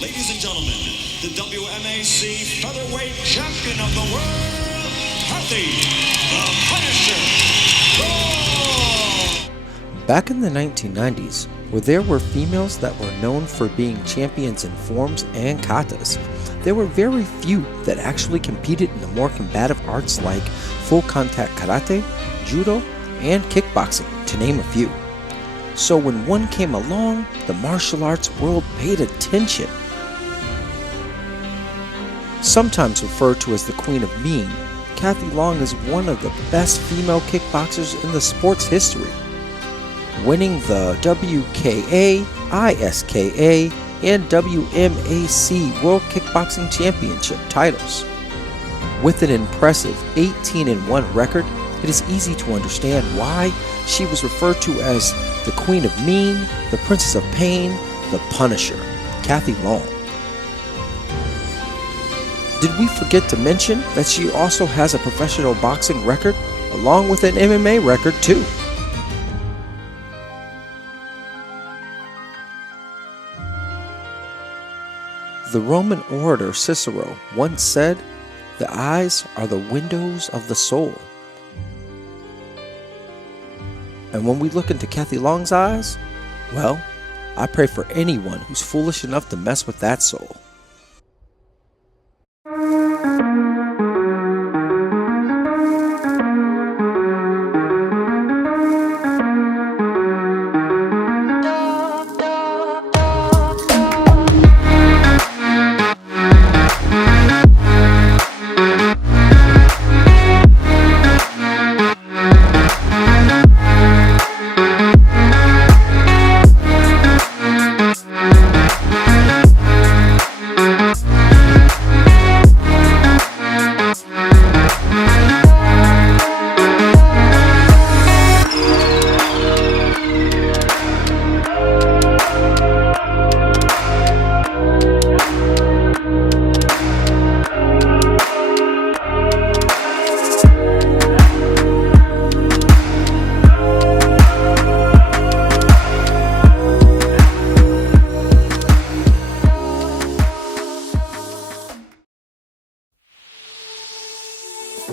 Ladies and gentlemen, the WMAC featherweight champion of the world, Kathy, the Punisher. Back in the 1990s, where there were females that were known for being champions in forms and katas, there were very few that actually competed in the more combative arts like full contact karate, judo, and kickboxing, to name a few. So when one came along, the martial arts world paid attention. Sometimes referred to as the Queen of Mean, Kathy Long is one of the best female kickboxers in the sport's history, winning the WKA, ISKA, and WMAC World Kickboxing Championship titles. With an impressive 18-1 record, it is easy to understand why she was referred to as the Queen of Mean, the Princess of Pain, the Punisher, Kathy Long. Did we forget to mention that she also has a professional boxing record, along with an MMA record too? The Roman orator Cicero once said, "The eyes are the windows of the soul." And when we look into Kathy Long's eyes, well, I pray for anyone who's foolish enough to mess with that soul.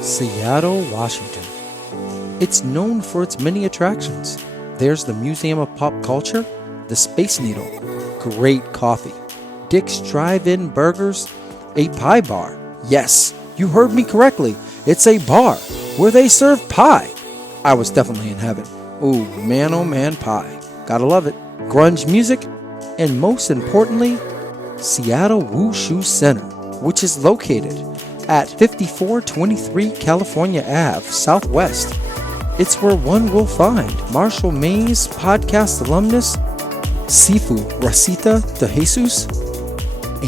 Seattle, Washington. It's known for its many attractions. There's the Museum of Pop Culture, the Space Needle, great coffee, Dick's Drive-In Burgers, a pie bar. Yes, you heard me correctly. It's a bar where they serve pie. I was definitely in heaven. Ooh, man, oh man, pie. Gotta love it. Grunge music, and most importantly, Seattle Wushu Center, which is located at 5423 California Ave, Southwest. It's where one will find Marshall Mays podcast alumnus Sifu Rosita de Jesus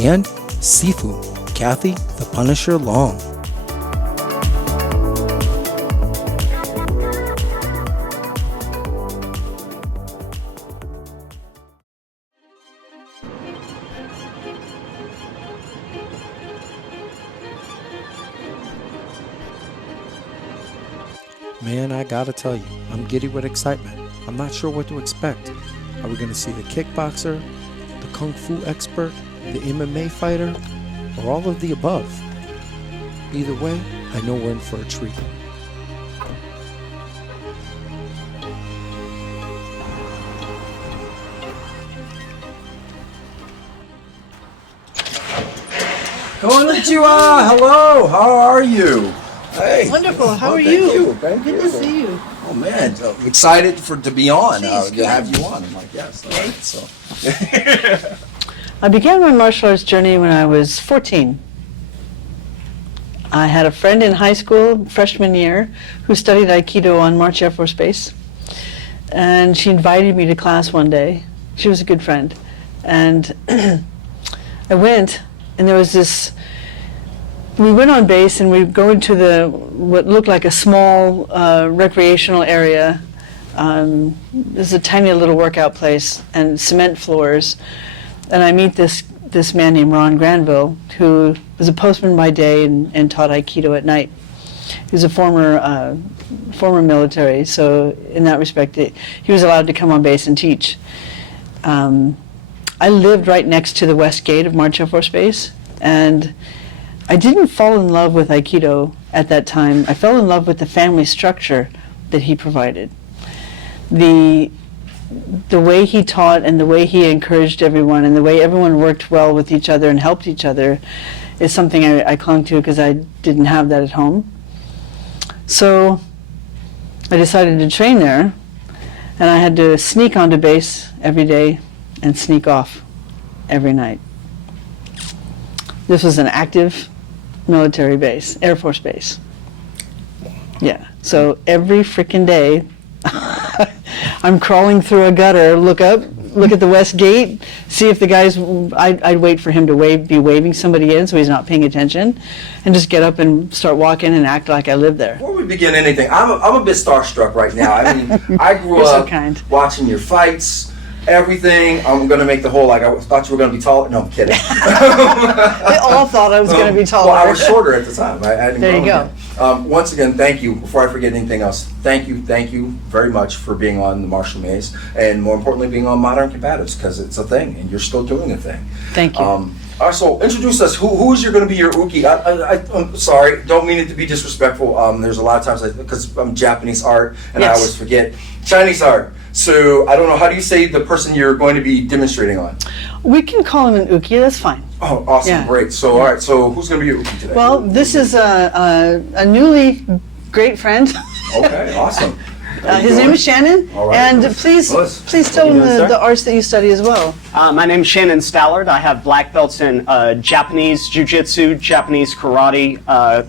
and Sifu Kathy the Punisher Long. Man, I gotta tell you, I'm giddy with excitement. I'm not sure what to expect. Are we gonna see the kickboxer, the kung fu expert, the MMA fighter, or all of the above? Either way, I know we're in for a treat. Konnichiwa! Hello, how are you? Hey. Wonderful. How are thank you? Thank Good you. to see you. Oh man, so excited to be on. Jeez, To have you on. I'm like, yes. All right, so. I began my martial arts journey when I was 14. I had a friend in high school, freshman year, who studied Aikido on March Air Force Base. And she invited me to class one day. She was a good friend. And I went, and there was this, we went on base and we go into what looked like a small recreational area. This is a tiny little workout place and cement floors. And I meet this man named Ron Granville, who was a postman by day and taught Aikido at night. He was a former military, so in that respect, he was allowed to come on base and teach. I lived right next to the west gate of March Air Force Base, and I didn't fall in love with Aikido at that time. I fell in love with the family structure that he provided. The way he taught and the way he encouraged everyone and the way everyone worked well with each other and helped each other is something I clung to because I didn't have that at home. So I decided to train there, and I had to sneak onto base every day and sneak off every night. This was an active military base, Air Force base. Yeah, so every freaking day I'm crawling through a gutter, look up, look at the west gate, see if the guys, I'd wait for him to be waving somebody in so he's not paying attention, and just get up and start walking and act like I lived there. Before we begin anything, I'm a bit starstruck right now. I mean, I grew You're so up kind. watching your fights, everything. I'm going to make the whole, like, I thought you were going to be taller. No, I'm kidding. They all thought I was going to be taller. Well, I was shorter at the time. I didn't There you grow go. yet. Once again, thank you. Before I forget anything else, thank you very much for being on the Marshall Maze, and more importantly, being on Modern Combatives, because it's a thing, and you're still doing a thing. Thank you. All right, so introduce us. Who is going to be your uke? I'm sorry, don't mean it to be disrespectful. There's a lot of times, because I'm Japanese art, and I Yes. always forget Chinese art. So I don't know, how do you say the person you're going to be demonstrating on? We can call him an uke, that's fine. Oh, awesome, Yeah. great. So, all right, so who's going to be your uke today? Well, this is a newly great friend. Okay, awesome. How you His doing? name is Shannon, All right. and please tell him the arts that you study as well. My name is Shannon Stallard. I have black belts in Japanese Jiu-Jitsu, Japanese Karate,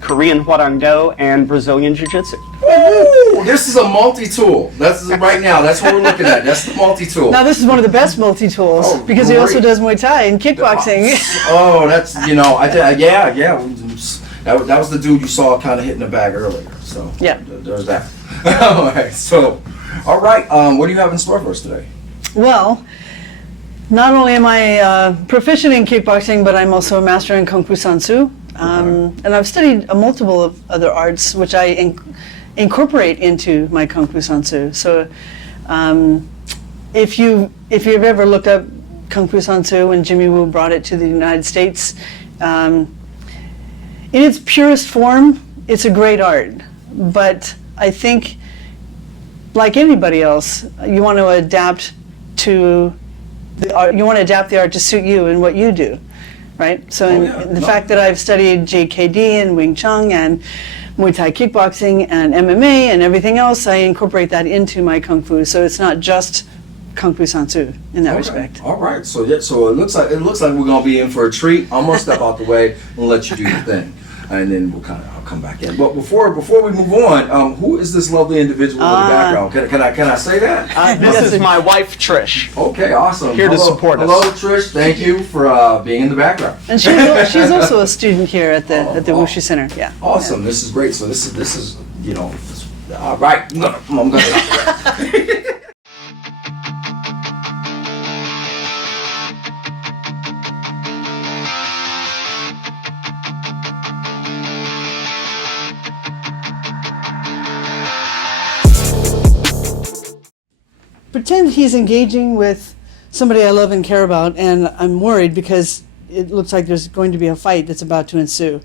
Korean Hwarang-do, and Brazilian Jiu-Jitsu. Ooh, this is a multi-tool. That's right now. That's what we're looking at. That's the multi-tool. Now this is one of the best multi-tools Oh, because he also great. does Muay Thai and kickboxing. Oh, that's yeah. That was the dude you saw kind of hitting the bag earlier. So Yeah. there's that. All right. So, all right. What do you have in store for us today? Well, not only am I proficient in kickboxing, but I'm also a master in Kung Fu Sansu. And I've studied multiple of other arts, which I incorporate into my Kung Fu Sansu. So if you've ever looked up Kung Fu Sansu when Jimmy Woo brought it to the United States, in its purest form, it's a great art. But I think, like anybody else, you want to adapt to the art. You want to adapt the art to suit you and what you do, right? So, the fact that I've studied JKD and Wing Chun and Muay Thai kickboxing and MMA and everything else, I incorporate that into my Kung Fu. So it's not just Kung Fu Sansu in that respect. All right. So so it looks like we're gonna be in for a treat. I'm gonna step out the way and let you do your thing, and then I'll come back in. But before we move on, who is this lovely individual in the background? Can I say that? This is my wife, Trish. Okay, awesome. Here to support us. Hello, Trish. Thank you for being in the background. And she's also a student here at the Wushu Center. Yeah. Awesome. This is great. So this is all right. I'm gonna. Pretend he's engaging with somebody I love and care about, and I'm worried because it looks like there's going to be a fight that's about to ensue.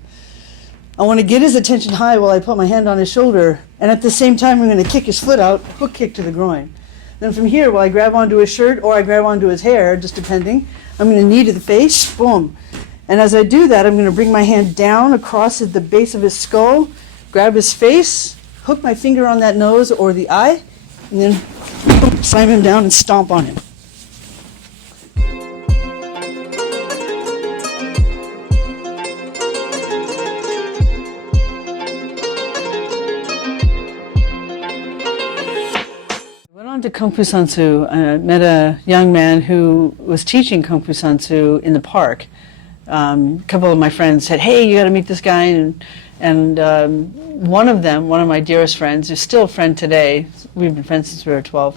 I want to get his attention high while I put my hand on his shoulder, and at the same time I'm going to kick his foot out, hook kick to the groin. Then from here, while I grab onto his shirt or I grab onto his hair, just depending, I'm going to knee to the face, boom. And as I do that, I'm going to bring my hand down across the base of his skull, grab his face, hook my finger on that nose or the eye, and then slam him down and stomp on him. Went on to Kung Fu Sansu. I met a young man who was teaching Kung Fu Sansu in the park. A couple of my friends said, "Hey, you got to meet this guy," and one of them, one of my dearest friends, is still a friend today. We've been friends since we were 12.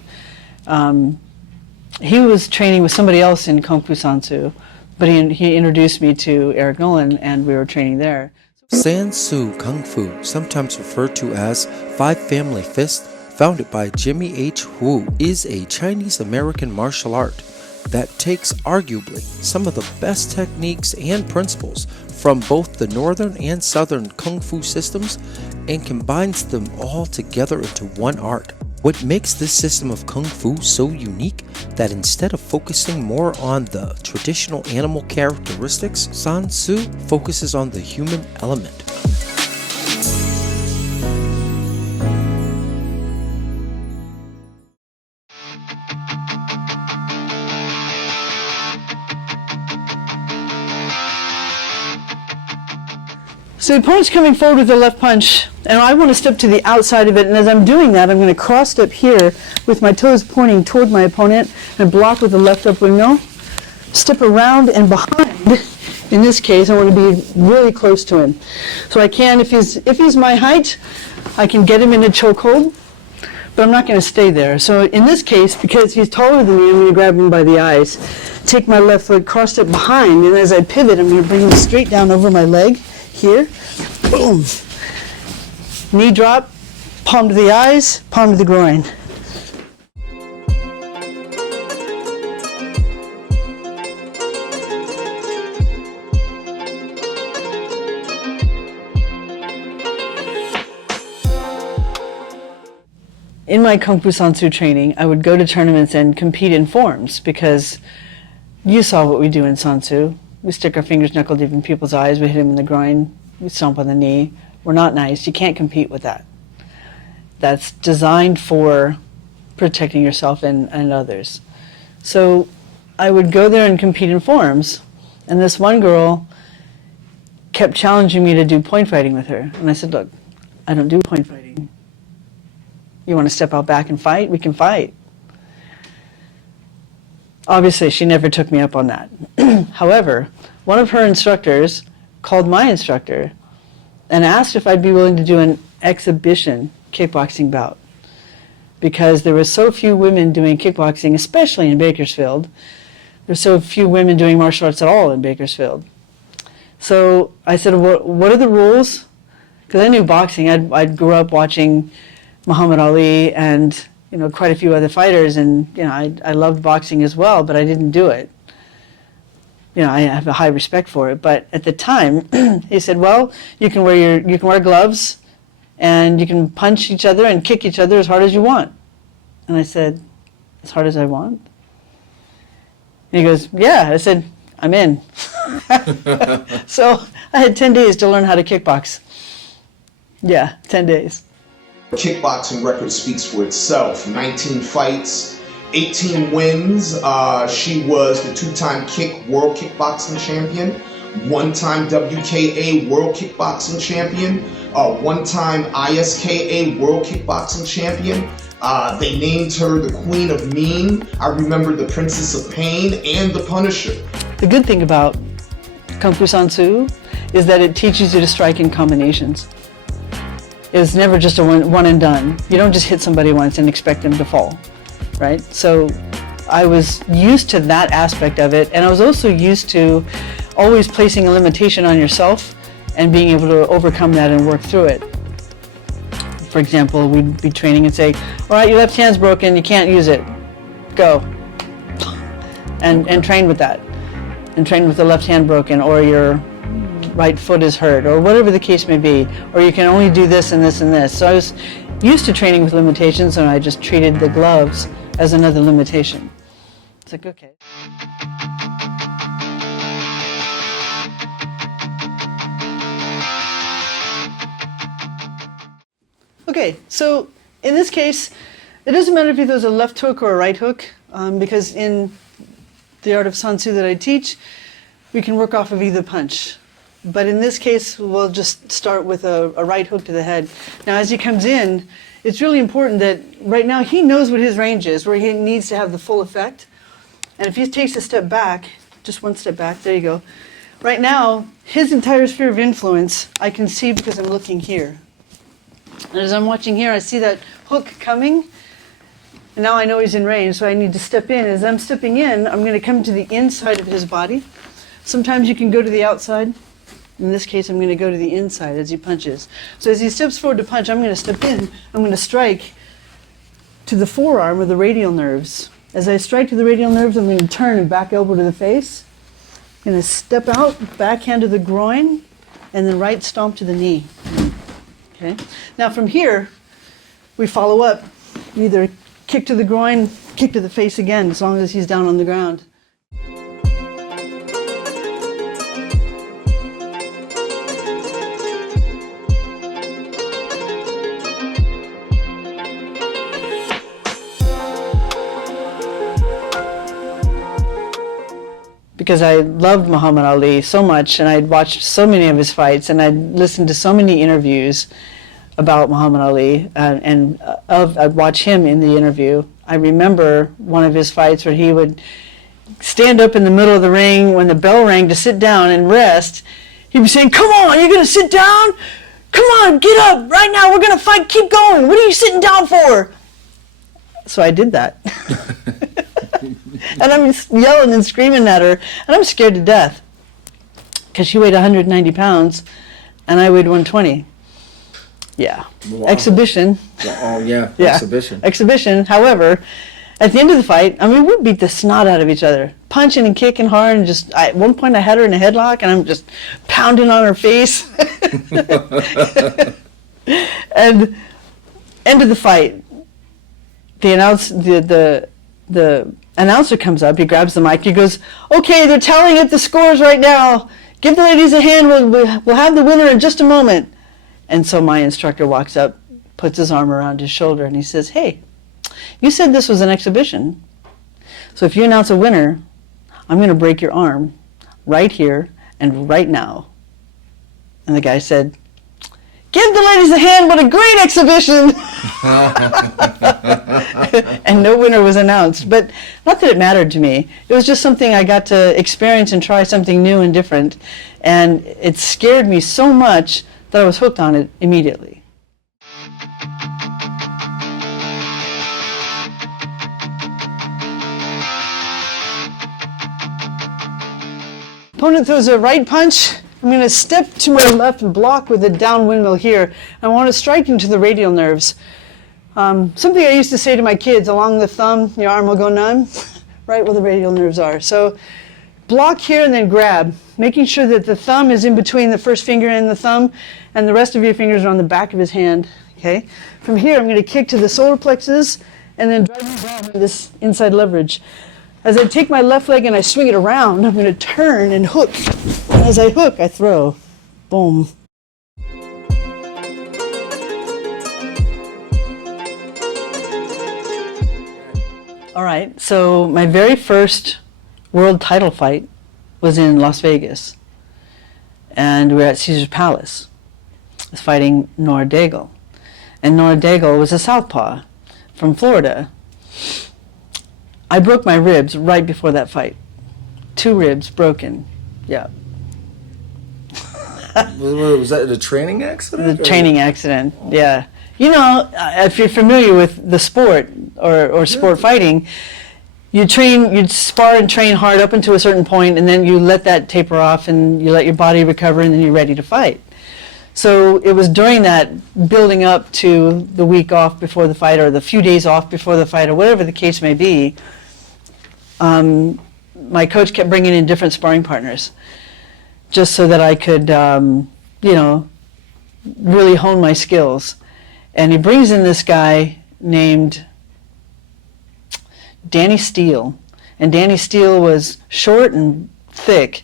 He was training with somebody else in Kung Fu Sansu, but he introduced me to Eric Nolan, and we were training there. Sansu Kung Fu, sometimes referred to as Five Family Fist, founded by Jimmy H. Wu, is a Chinese-American martial art. that takes arguably some of the best techniques and principles from both the northern and southern kung fu systems and combines them all together into one art. What makes this system of kung fu so unique that instead of focusing more on the traditional animal characteristics, Sun Tzu focuses on the human element. So the opponent's coming forward with a left punch, and I want to step to the outside of it, and as I'm doing that, I'm going to cross step here with my toes pointing toward my opponent and block with the left up windmill. Step around and behind. In this case, I want to be really close to him. So I can, if he's my height, I can get him in a chokehold, but I'm not going to stay there. So in this case, because he's taller than me, I'm going to grab him by the eyes, take my left foot, cross step behind, and as I pivot, I'm going to bring him straight down over my leg. Here, boom, knee drop, palm to the eyes, palm to the groin. In my Kung Fu San Tzu training, I would go to tournaments and compete in forms because you saw what we do in San Tzu. We stick our fingers knuckle deep in people's eyes, we hit them in the groin, we stomp on the knee. We're not nice. You can't compete with that. That's designed for protecting yourself and others. So I would go there and compete in forms, and this one girl kept challenging me to do point fighting with her. And I said, look, I don't do point fighting. You want to step out back and fight? We can fight. Obviously, she never took me up on that. However, one of her instructors called my instructor and asked if I'd be willing to do an exhibition kickboxing bout because there were so few women doing kickboxing, especially in Bakersfield. There's so few women doing martial arts at all in Bakersfield. So I said, what are the rules? Because I knew boxing. I'd grew up watching Muhammad Ali and quite a few other fighters, and I loved boxing as well, but I didn't do it. I have a high respect for it, but at the time, he said, "Well, you can wear gloves, and you can punch each other and kick each other as hard as you want." And I said, "As hard as I want?" And he goes, "Yeah." I said, "I'm in." So I had 10 days to learn how to kickbox. Yeah, 10 days. Kickboxing record speaks for itself. 19 fights, 18 wins. She was the two-time world kickboxing champion, one-time WKA world kickboxing champion, one-time ISKA world kickboxing champion. They named her the Queen of Mean. I remember the Princess of Pain and the Punisher. The good thing about Kung Fu San Tzu is that it teaches you to strike in combinations. It's never just a one and done. You don't just hit somebody once and expect them to fall, right? So I was used to that aspect of it, and I was also used to always placing a limitation on yourself and being able to overcome that and work through it. For example, we'd be training and say, all right, your left hand's broken, you can't use it, go. And train with that. And train with the left hand broken, or your right foot is hurt, or whatever the case may be, or you can only do this and this and this. So I was used to training with limitations, and I just treated the gloves as another limitation. It's like, okay. Okay, so in this case, it doesn't matter if there's a left hook or a right hook, because in the art of San Tzu that I teach, we can work off of either punch. But in this case, we'll just start with a right hook to the head. Now, as he comes in, it's really important that right now he knows what his range is, where he needs to have the full effect. And if he takes a step back, just one step back, there you go. Right now, his entire sphere of influence, I can see because I'm looking here. And as I'm watching here, I see that hook coming. And now I know he's in range, so I need to step in. As I'm stepping in, I'm going to come to the inside of his body. Sometimes you can go to the outside. In this case, I'm going to go to the inside as he punches. So as he steps forward to punch, I'm going to step in. I'm going to strike to the forearm or the radial nerves As I strike to the radial nerves, I'm going to turn and back elbow to the face. I'm going to step out, backhand to the groin, and then right stomp to the knee. Okay. Now from here, we follow up. Either kick to the groin, kick to the face again, as long as he's down on the ground. Because I loved Muhammad Ali so much, and I'd watched so many of his fights, and I'd listened to so many interviews about Muhammad Ali, I'd watch him in the interview. I remember one of his fights where he would stand up in the middle of the ring when the bell rang to sit down and rest. He'd be saying, "Come on, you're going to sit down? Come on, get up right now, we're going to fight, keep going. What are you sitting down for?" So I did that. And I'm yelling and screaming at her, and I'm scared to death because she weighed 190 pounds and I weighed 120. Yeah. Wow. Exhibition. Oh, yeah. Yeah. Exhibition. Exhibition. However, at the end of the fight, I mean, we beat the snot out of each other, punching and kicking hard, and at one point I had her in a headlock, and I'm just pounding on her face. And end of the fight, the announcer comes up, he grabs the mic, he goes, "Okay, they're tallying up the scores right now. Give the ladies a hand, we'll have the winner in just a moment." And so my instructor walks up, puts his arm around his shoulder, and he says, "Hey, you said this was an exhibition. So if you announce a winner, I'm going to break your arm right here and right now." And the guy said, "Give the ladies a hand, what a great exhibition." And no winner was announced. But not that it mattered to me. It was just something I got to experience and try something new and different. And it scared me so much that I was hooked on it immediately. Opponent throws a right punch. I'm going to step to my left and block with a down windmill here. I want to strike into the radial nerves. Something I used to say to my kids, along the thumb, your arm will go numb, right where the radial nerves are. So block here and then grab, making sure that the thumb is in between the first finger and the thumb, and the rest of your fingers are on the back of his hand. Okay. From here, I'm going to kick to the solar plexus and then drive him down with this inside leverage. As I take my left leg and I swing it around, I'm going to turn and hook. And as I hook, I throw. Boom. All right, so my very first world title fight was in Las Vegas. And we were at Caesar's Palace. I was fighting Nora Daigle. And Nora Daigle was a southpaw from Florida. I broke my ribs right before that fight. 2 ribs broken. Yeah. Was that a training accident? The training accident, yeah. You know, if you're familiar with the sport or sport fighting, you spar and train hard up until a certain point, and then you let that taper off and you let your body recover, and then you're ready to fight. So it was during that building up to the week off before the fight, or the few days off before the fight, or whatever the case may be, my coach kept bringing in different sparring partners just so that I could, really hone my skills. And he brings in this guy named Danny Steele. And Danny Steele was short and thick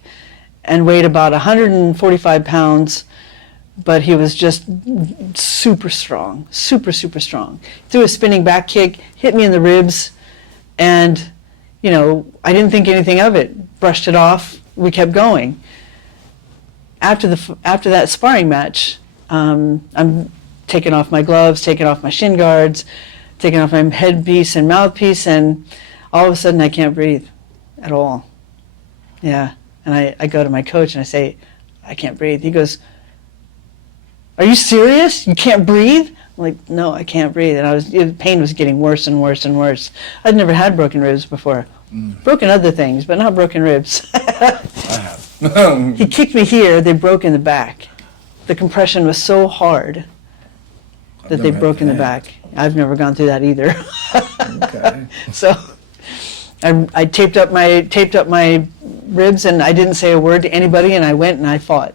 and weighed about 145 pounds, but he was just super strong, super strong. Threw a spinning back kick, hit me in the ribs, and I didn't think anything of it. Brushed it off. We kept going. After that sparring match, I'm taking off my gloves, taking off my shin guards, taking off my headpiece and mouthpiece, and all of a sudden I can't breathe at all. Yeah, and I go to my coach and I say, "I can't breathe." He goes, "Are you serious? You can't breathe?" I'm like, "No, I can't breathe." And the pain was getting worse and worse and worse. I'd never had broken ribs before. Broken other things, but not broken ribs. He kicked me here, they broke in the back. The compression was so hard that they broke in the back. I've never gone through that either. Okay. So I taped up my ribs, and I didn't say a word to anybody, and I went and I fought.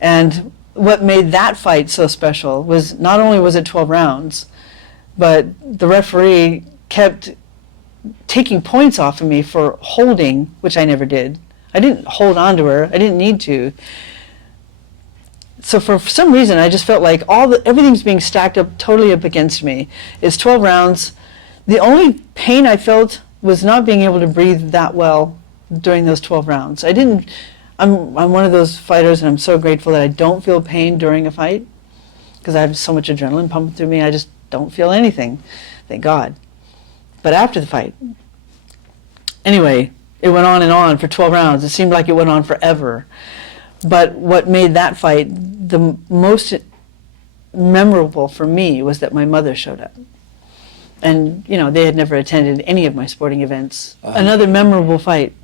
And what made that fight so special was not only was it 12 rounds, but the referee kept taking points off of me for holding, which I never did. I didn't hold on to her. I didn't need to. So for some reason, I just felt like everything's being stacked up totally up against me. It's 12 rounds. The only pain I felt was not being able to breathe that well during those 12 rounds. I'm one of those fighters, and I'm so grateful that I don't feel pain during a fight, because I have so much adrenaline pumping through me. I just don't feel anything, thank God. But after the fight, anyway, it went on and on for 12 rounds. It seemed like it went on forever. But what made that fight the most memorable for me was that my mother showed up. And, they had never attended any of my sporting events. Another memorable fight,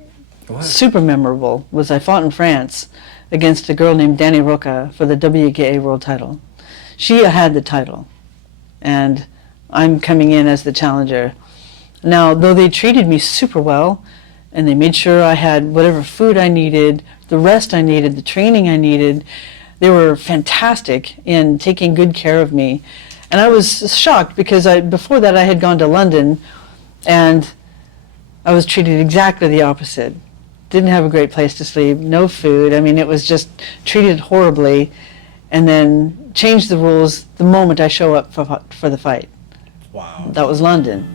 super memorable, was I fought in France against a girl named Dani Roca for the WKA world title. She had the title, and I'm coming in as the challenger. Now, though they treated me super well, and they made sure I had whatever food I needed, the rest I needed, the training I needed, they were fantastic in taking good care of me. And I was shocked because before that I had gone to London, and I was treated exactly the opposite. Didn't have a great place to sleep, no food. I mean, it was just treated horribly, and then changed the rules the moment I show up for the fight. Wow. That was London.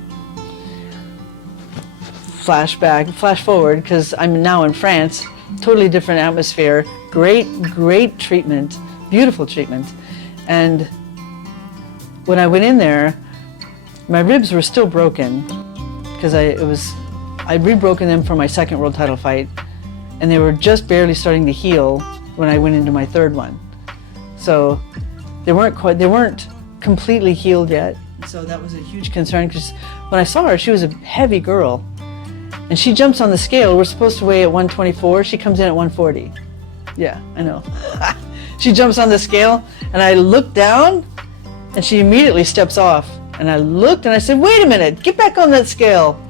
Flash forward, because I'm now in France, totally different atmosphere, great treatment, beautiful treatment. And when I went in there, my ribs were still broken, because I'd rebroken them for my second world title fight, and they were just barely starting to heal when I went into my third one. So they weren't completely healed yet. So that was a huge concern, because when I saw her, she was a heavy girl. And she jumps on the scale. We're supposed to weigh at 124. She comes in at 140. Yeah, I know. She jumps on the scale, and I look down, and she immediately steps off. And I looked, and I said, wait a minute, get back on that scale.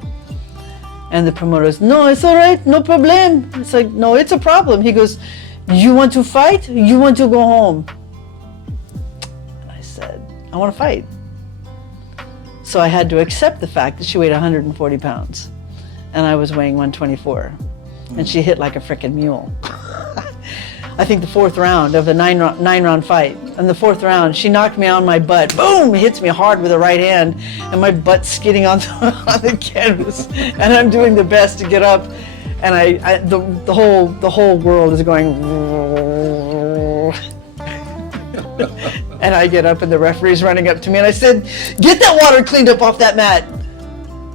And the promoter's, no, it's all right, no problem. It's like, no, it's a problem. He goes, you want to fight? You want to go home? And I said, I want to fight. So I had to accept the fact that she weighed 140 pounds. And I was weighing 124. And she hit like a frickin' mule. I think the fourth round of the nine round fight. In the fourth round, she knocked me on my butt. Boom! Hits me hard with the right hand, and my butt's skidding on the canvas. And I'm doing the best to get up, and the whole world is going. And I get up, and the referee's running up to me, and I said, "Get that water cleaned up off that mat.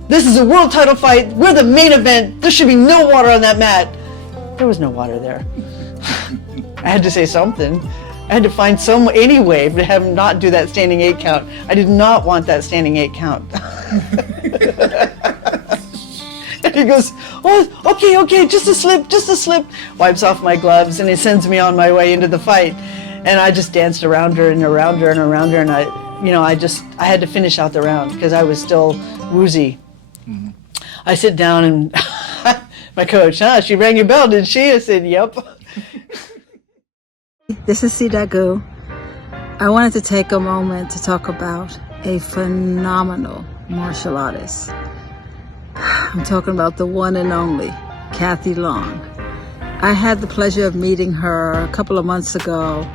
This is a world title fight. We're the main event. There should be no water on that mat." There was no water there. I had to say something. I had to find any way to have him not do that standing 8 count. I did not want that standing 8 count. And he goes, oh, okay, just a slip. Wipes off my gloves, and he sends me on my way into the fight. And I just danced around her, and I had to finish out the round because I was still woozy. Mm-hmm. I sit down, and my coach, she rang your bell, did she? I said, yep. This is Sidagu. I wanted to take a moment to talk about a phenomenal martial artist. I'm talking about the one and only Kathy Long. I had the pleasure of meeting her a couple of months ago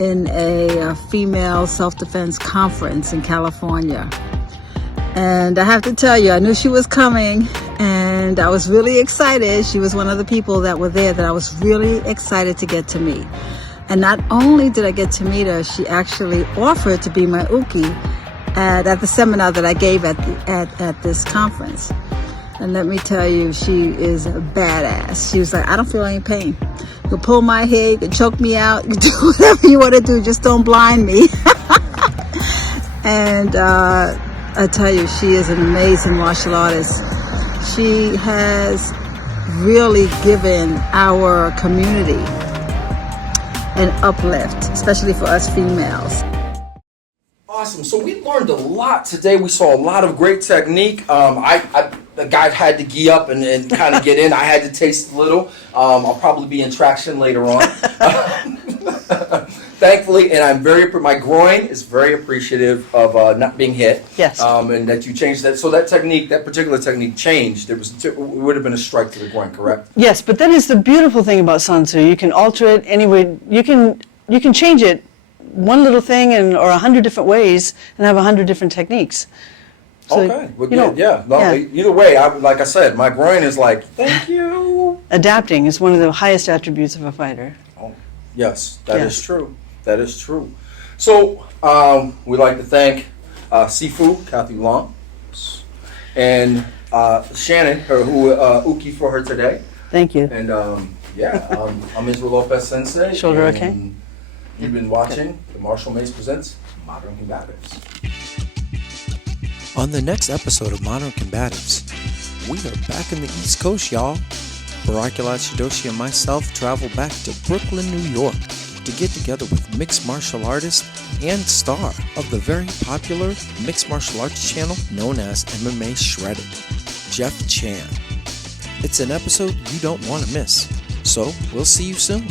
in a female self-defense conference in California. And I have to tell you, I knew she was coming, and I was really excited. She was one of the people that were there that I was really excited to get to meet. And not only did I get to meet her, she actually offered to be my uke at the seminar that I gave at this conference. And let me tell you, she is a badass. She was like, I don't feel any pain. You can pull my hair, you can choke me out, you can do whatever you want to do, just don't blind me. And I tell you, she is an amazing martial artist. She has really given our community an uplift, especially for us females. Awesome. So we learned a lot today. We saw a lot of great technique. I the guy had to gee up and kind of get in. I had to taste a little. I'll probably be in traction later on. Thankfully, and my groin is very appreciative of not being hit. Yes. And that you changed that. So that particular technique changed. It would have been a strike to the groin, correct? Yes, but that is the beautiful thing about Sun Tzu. You can alter it any way. You can change it one little thing or 100 different ways and have 100 different techniques. So, Okay. Well, good. Yeah. No, either way, like I said, my groin is like, thank you. Adapting is one of the highest attributes of a fighter. Oh, yes, that is Yes. true. That is true. So we'd like to thank Sifu, Kathy Long, and Shannon, who uki for her today. Thank you. And I'm Israel Lopez Sensei. Shoulder and okay? You've been watching the Marshall Mace Presents Modern Combatives. On the next episode of Modern Combatives, we are back in the East Coast, y'all. Barakulat Shidoshi and myself travel back to Brooklyn, New York to get together with mixed martial artist and star of the very popular mixed martial arts channel known as MMA Shredded, Jeff Chan. It's an episode you don't want to miss, so we'll see you soon.